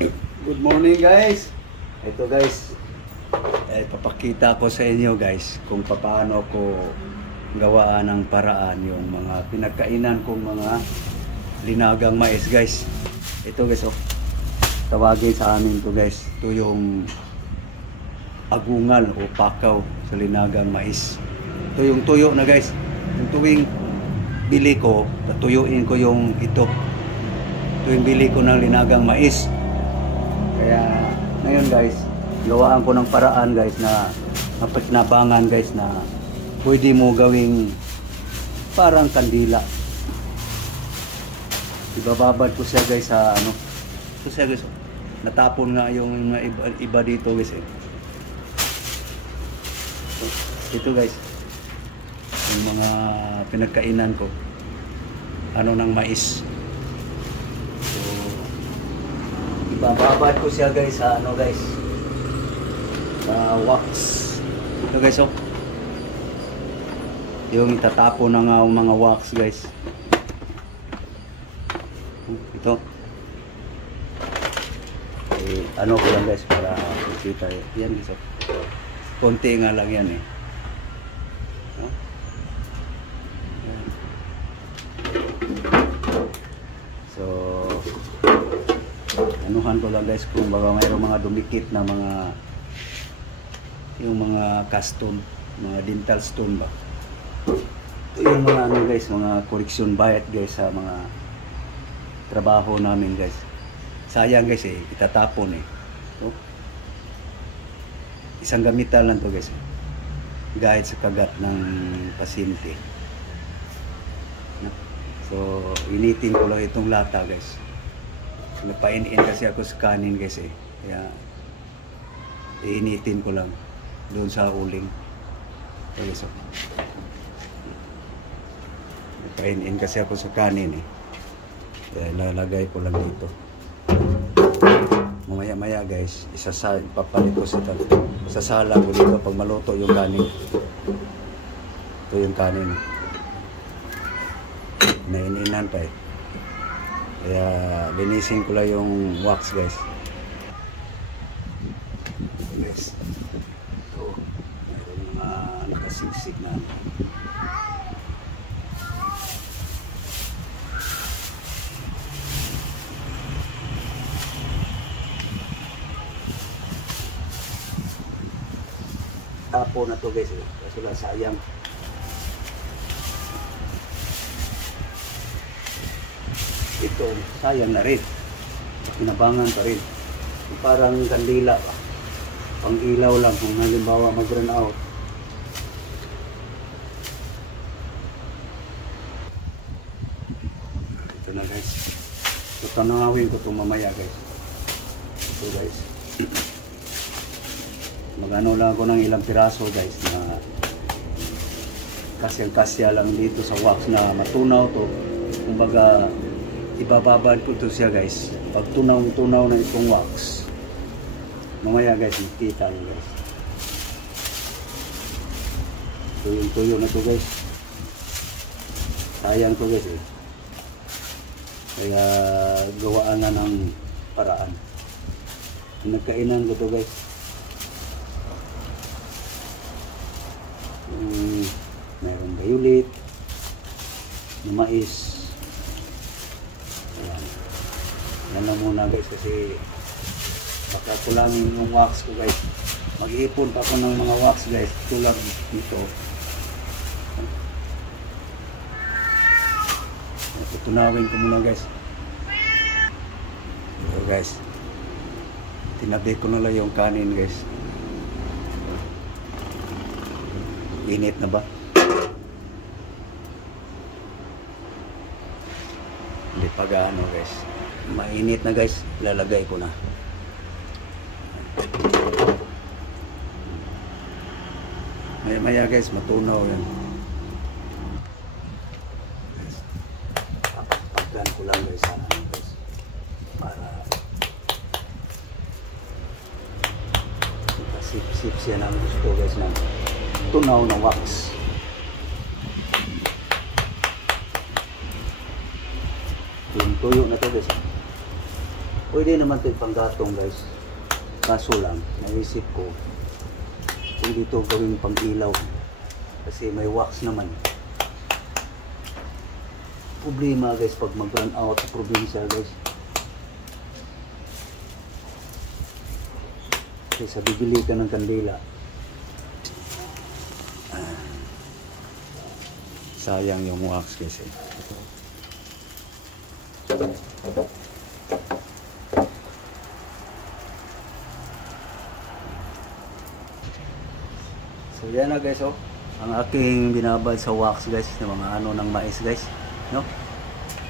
Good morning guys. Ito guys, papakita ko sa inyo guys kung paano ko gawaan ng paraan yung mga pinagkainan kong mga linagang mais guys. Ito guys, oh, tawagin sa amin to guys. Ito yung agungal o pakaw sa linagang mais. Ito yung tuyo na guys. Yung tuwing bili ko, tatuyuin ko yung ito. Ito yung bili ko ng linagang mais. Kaya ngayon guys, gawaan ko ng paraan guys na napakinabangan guys na pwede mo gawing parang kandila. Ibababad ko siya guys sa ano. Ito siya guys. Natapon nga yung iba dito guys eh. Ito guys. Yung mga pinagkainan ko. Ano ng mais. Bababad ko siya guys sa ano guys, sa wax. Ito guys, oh, yung itatapon ng mga wax guys. Ito ano ko lang guys para makita yan guys, oh. Konti nga lang yan eh. So anuhan ko lang guys kung baka mayroong mga dumikit na mga yung mga custom, mga dental stone ba. Ito yung mga ano guys, mga correction bayad guys sa mga trabaho namin guys. Sayang guys eh, itatapon eh. So, isang gamitan lang to guys. Guide sa kagat ng pasyente. So, initin ko lang itong lata guys. Napain-in kasi ako sa kanin guys eh. Kaya iinitin ko lang doon sa uling. Okay, so napain-in kasi ako sa kanin eh. Kaya lalagay ko lang dito. Mamaya-maya guys, papalit ko sa sala ko dito pag maluto yung kanin. Ito yung kanin. Naininan pa eh. Kaya linisin ko lang yung wax guys. Guys, ito mayroong mga nakasiksik na tapo na to guys eh. Kasi lang sayang. Ito, sayang na rin. Pinabangan pa rin. Parang kandila pa. Pang ilaw lang kung halimbawa mag-run out. Ito na guys. So, tanawin ko ito mamaya guys. Ito guys. Magano lang ako ng ilang piraso guys na kasyang-kasya lang dito sa wax na matunaw to. Kumbaga ibababad ko to siya guys. Pag tunaw-tunaw na itong wax, mamaya guys, makita nyo guys. Tuyo na to guys. Sayang to guys eh. Kaya gawaan na ng paraan. Nagkainan ko to guys. Mayroong violet na mais. Yan lang muna guys kasi baka kulangin yung wax ko guys. Mag-iipon pa ako ng mga wax guys tulad nito. Tutunawin ko muna guys. Ito guys, tinabi ko na lang yung kanin guys. Init na ba? Hindi pa gaano guys. Mainit na guys, lalagay ko na. Maya guys, matunaw yan. Papagdan ko lang guys sana guys. Para sip siya ng gusto guys na tunaw na wax. Yung tuyo na to guys. Pwede naman ito panggatong guys. Kaso lang, naisip ko, pwede ito gawing pang ilaw. Kasi may wax naman. Problema guys pag mag-run out sa probinsya guys. Kaysa bibili ka ng kandila. Sayang yung wax kasi. So yan na guys, oh. Ang aking binabad sa wax guys, ng mga ano ng mais guys, no?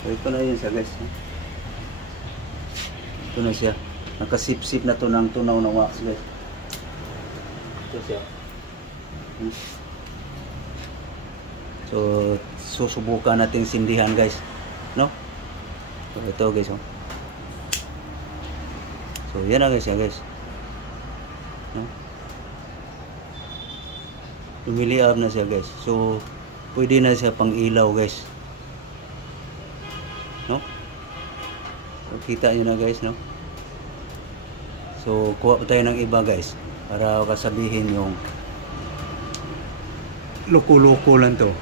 So ito na yun siya guys. No? Ito na siya. Nakasip-sip na to ng tunaw ng wax guys. Ito siya. So susubukan natin sindihan guys, no? So ito guys, oh. So yan na guys, no? Lumiliab na siya guys. So pwede na siya pang ilaw guys, no? So, kita nyo na guys, no? So kuha pa tayo ng iba guys para kasabihin yung loko-loko lang to.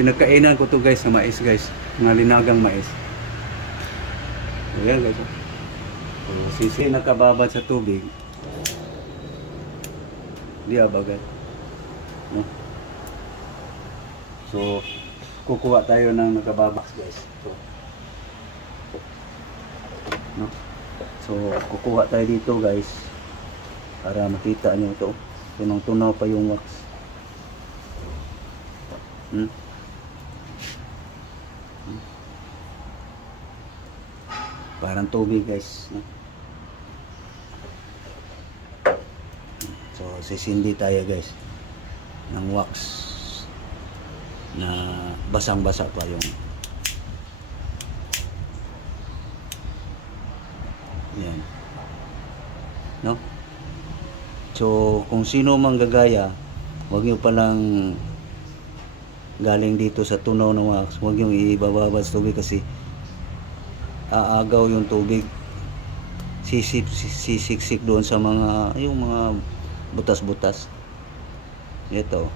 Pinagkainan ko to guys sa mais guys, mga linagang mais. Ayan guys, oh. So sisi nakababad sa tubig, di abagay, no? So kukuha tayo ng nakababas guys. No? So kukuha tayo dito guys para makita nyo ito. Tunong-tunaw pa yung wax. Parang tubig guys, no? So sisindi tayo guys ng wax na basang-basa pa yung yan, no? So kung sino mang gagaya, huwag nyo palang galing dito sa tunaw ng wax, huwag nyo ibababad sa tubig kasi aagaw yung tubig, sisiksik doon sa mga yung mga butas-butas. Ito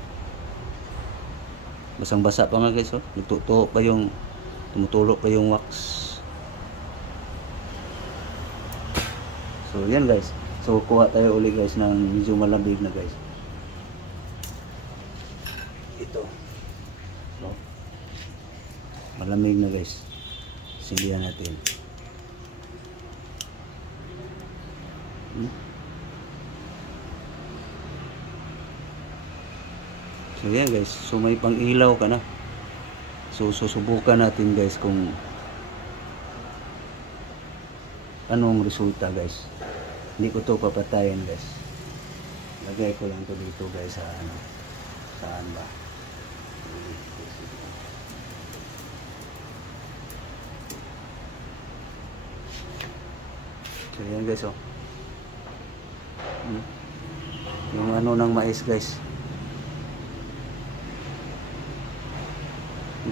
basang-basa pa nga guys, oh. Nagtutulo pa yung tumutulog pa yung wax. So yan guys. So kuha tayo ulit guys ng medyo malamig na guys. Ito, no? Malamig na guys. Sindihan natin. So yan guys, so may pang ilaw ka na. So susubukan natin guys kung anong resulta guys. Hindi ko to papatayin guys. Lagay ko lang to dito guys sa ano, saan ba? So yan guys, oh. Yung ano ng mais guys.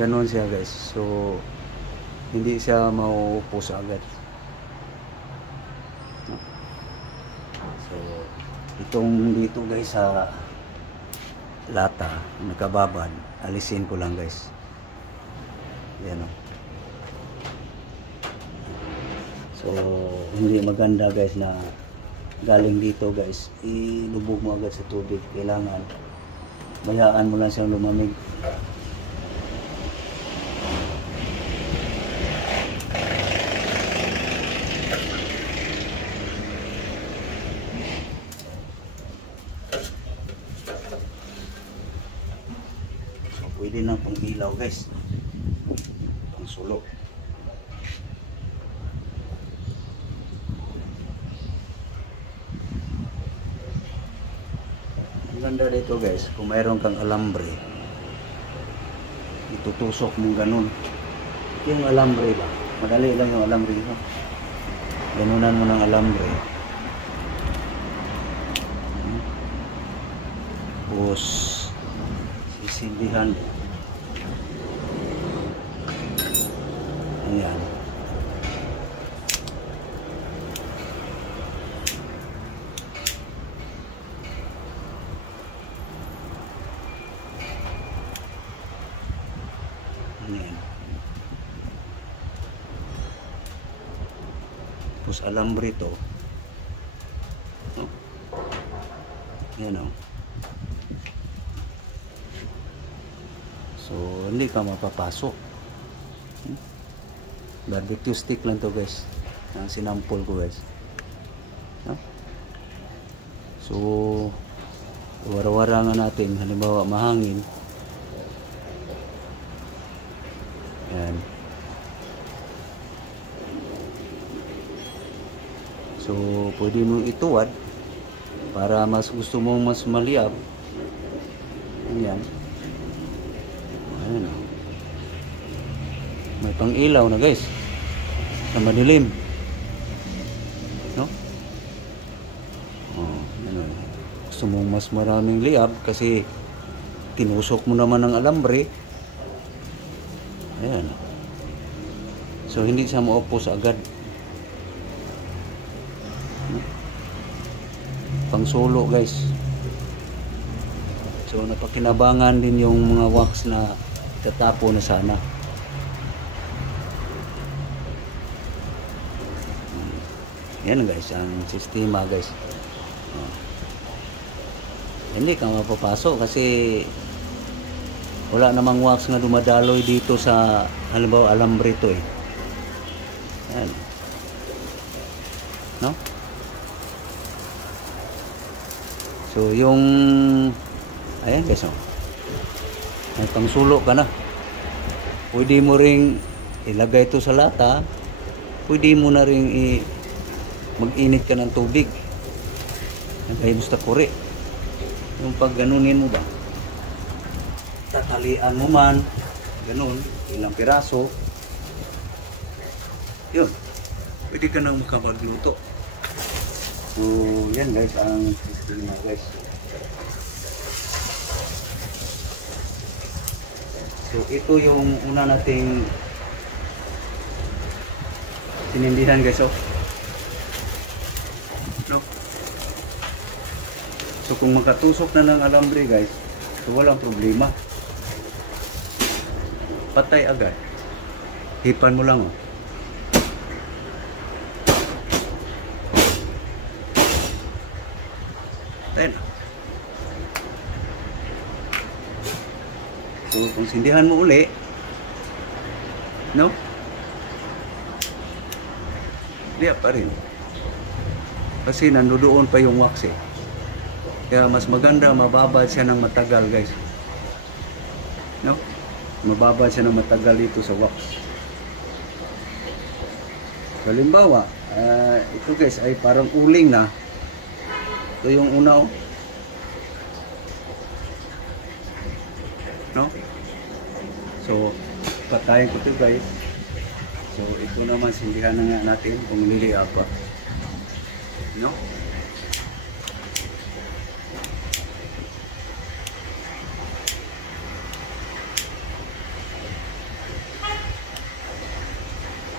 Ganon siya guys. So hindi siya mauupos agad. So itong dito guys sa lata nakababad, alisin ko lang guys. Yan, oh. So hindi maganda guys na galing dito guys, ilubog mo agad sa tubig. Kailangan bayaan mo lang siyang lumamig. So pwede na pang ilaw guys, pang sulo. Ganda dito guys, kung mayroon kang alambre, itutusok mong ganun. Yung alambre ba, madali lang yung alambre, no? Ganunan mo ng alambre, tapos sisindihan. Ayan. Tapos alambre to. Oh. Yan o. So, hindi ka mapapasok. Barbecue stick lang to guys. Ang sinampol ko guys. No? So, wara-wara nga natin. Halimbawa, mahangin. Yan. So, pwede mong ituwad para mas gusto mong mas maliab. Yan. Ayan. May pang ilaw na guys. Sa madilim. No? Oh, ano. Gusto mong mas maraming liab kasi tinusok mo naman ng alambre. Ayan. So, hindi siya maupos agad. Pang solo guys. So napakinabangan din yung mga wax na tatapo na sana. Yan guys ang sistema guys. Hindi ka mapapasok kasi wala namang wax na dumadaloy dito sa halimbawa alambre to eh. Yan. No? So yung ayan guys, oh. May pangsulo ka na. Pwede mo ring ilagay ito sa lata. Pwede mo na ring mag-init ka ng tubig. Lagay mo sa kuri. Yung pag ganunin mo ba? Tatalian mo man. Ganun. Ilang piraso. Yun. Pwede ka nang makapagluto. So, yan guys, ang sistema guys. So, ito yung una nating sinindihan guys, oh. No? So, kung makatusok na ng alambre guys, so walang problema. Patay agad. Hipan mo lang, oh. Ayan. So, kung sindihan mo uli, no? Diya pa rin. Kasi nandoon pa yung wax eh. Kaya mas maganda, mababad siya ng matagal guys. No? Mababad siya ng matagal dito sa wax. Halimbawa, ito guys ay parang uling na. Ito yung una, oh. No? So, patayin ko ito guys. So, ito naman sindihan na nga natin kung liliap pa. No?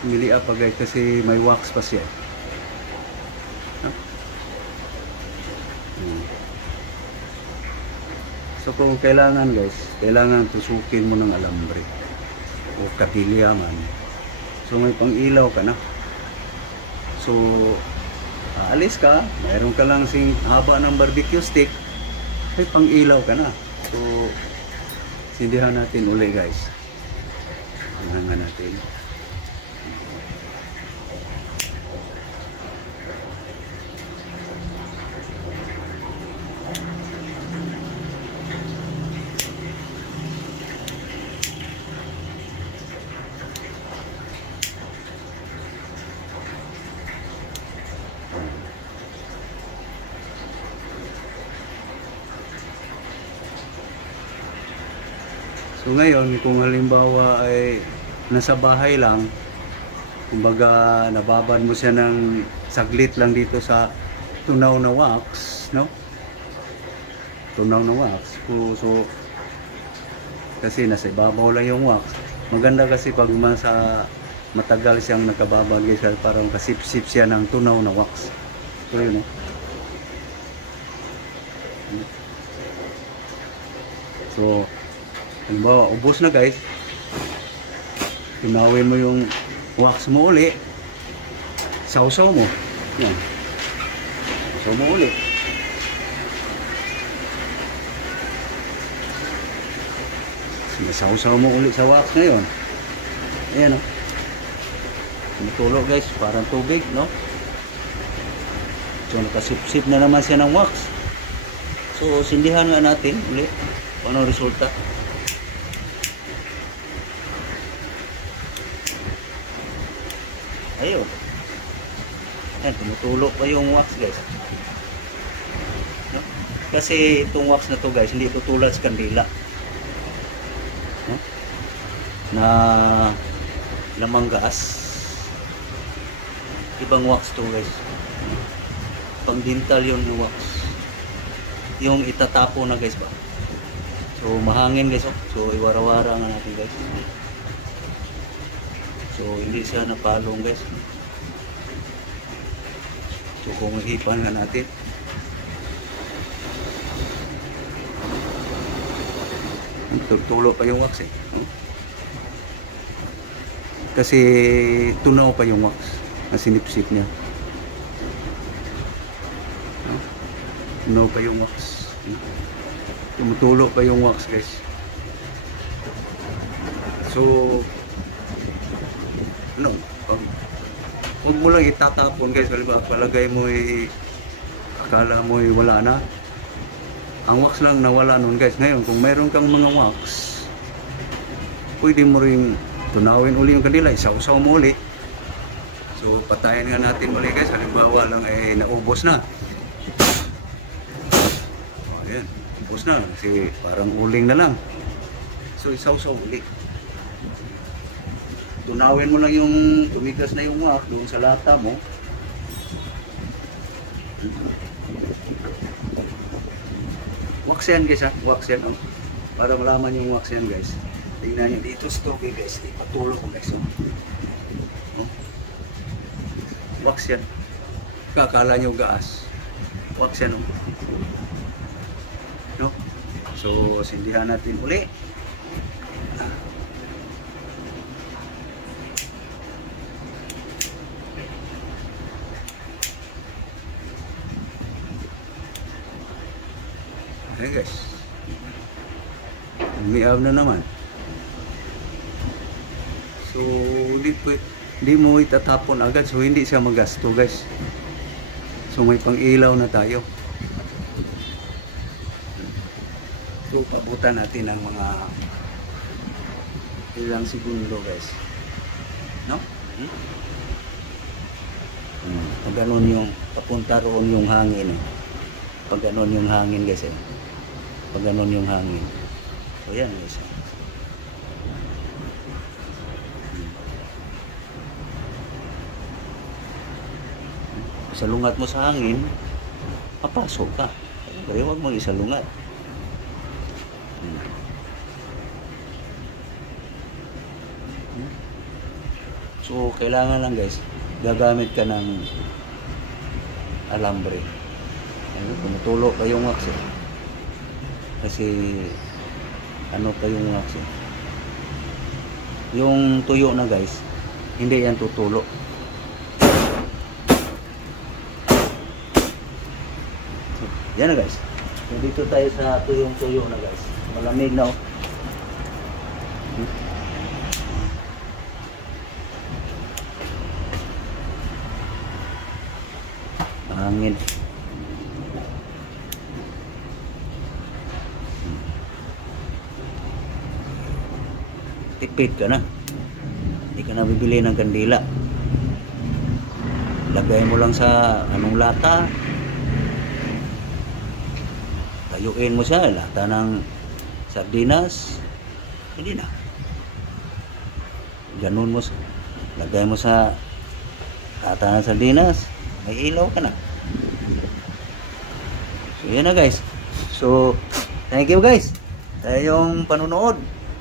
Niliap pa guys kasi may wax pa siya. No? So kung kailangan guys, kailangan tusukin mo ng alambre o katilya man. So may pang ilaw ka na. So aalis ka, mayroon ka lang sing haba ng barbecue stick, may pang ilaw ka na. So sindihan natin uli guys. Sindihan natin. So ngayon, kung halimbawa ay nasa bahay lang, kumbaga nababad mo siya ng saglit lang dito sa tunaw na wax, no? Tunaw na wax. So kasi nasa ibabaw lang yung wax. Maganda kasi pag matagal siyang nakababad guys, parang kasip-sip siya ng tunaw na wax. So yun, no? So halimbawa, ubos na guys, tunawin mo yung wax mo uli, sausaw mo. Yan. Sausaw mo ulit. Sinasawsaw mo ulit sa wax ngayon. Ayan, oh. Tumutulo guys, parang tubig, no? So nakasip-sip na naman siya ng wax. So sindihan nga natin ulit kung anong resulta. Ayun. Ayan, tumutulo pa yung wax guys, no? Kasi itong wax na to guys, hindi ito tulad sa kandila, no? Na lamang gas. Ibang wax to guys, pang dental yun yung wax, yung itatapo na guys ba. So mahangin guys, oh. So iwara-wara nga natin guys. So hindi siya napalong guys. So kung hipan nga natin, tulo pa yung wax eh, no? Kasi tunaw pa yung wax na sinipsip niya, no? Tunaw pa yung wax, no? Tumutulo pa yung wax guys. So ano, huwag mo lang itatapon guys. Halimbawa, palagay mo akala mo wala na, ang wax lang nawala nun guys. Ngayon kung mayroon kang mga wax, pwede mo rin tunawin uli yung kandila, isawsaw mo uli. So patayin nga natin uli guys. Halimbawa lang naubos na, ayan, ubos na kasi parang uling na lang. So isawsaw uli, tunawin mo lang yung tumigas na yung wax doon sa lata mo. Wax yan guys, ha? Wax yan, oh. Para malaman yung wax yan guys, tingnan nyo dito sa tubig guys, ipatulog ko guys, oh. Oh. Wax yan, kakala nyo gaas, wax yan, oh. No? So sindihan natin uli. Ayan guys, umiaw na naman. So hindi mo itatapon agad, so hindi siya magasto guys. So may pang ilaw na tayo. So pabutan natin ng mga ilang segundo guys, no? Pag ganun yung papunta roon yung hangin, eh. Pag ganun yung hangin guys, eh. Pag ganun yung hangin. So yan guys. Isalungat mo sa hangin, papasok ka. Kaya huwag mo isalungat. So kailangan lang guys, gagamit ka ng alambre. Ayun, tumutulo pa yung wax, eh. Kasi ano pa yung wax, eh. Yung tuyo na guys, hindi yan tutulo. Yan na guys. So, dito tayo sa tuyong-tuyo na guys. Malamig na, oh. Hangin. Tipid ka na. Hindi ka na bibili ng kandila. Lagay mo lang sa anong lata. Tayuin mo siya, lata ng sardinas. Hindi na. Ganun mo. Lagay mo sa lata ng sardinas. May ilaw ka na. So yan na guys. So thank you guys sa iyong panunood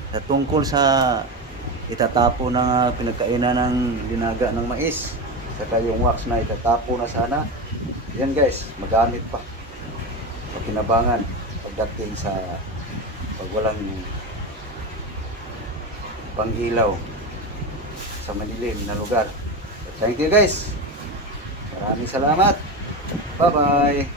na tungkol sa itatapo ng pinagkainan ng dinaga ng mais, saka yung wax na itatapo na sana. Yan guys, magamit pa sa kinabangan pagdating sa pag walang pang-ilaw sa madilim na lugar. So, thank you guys. Maraming salamat. Bye-bye.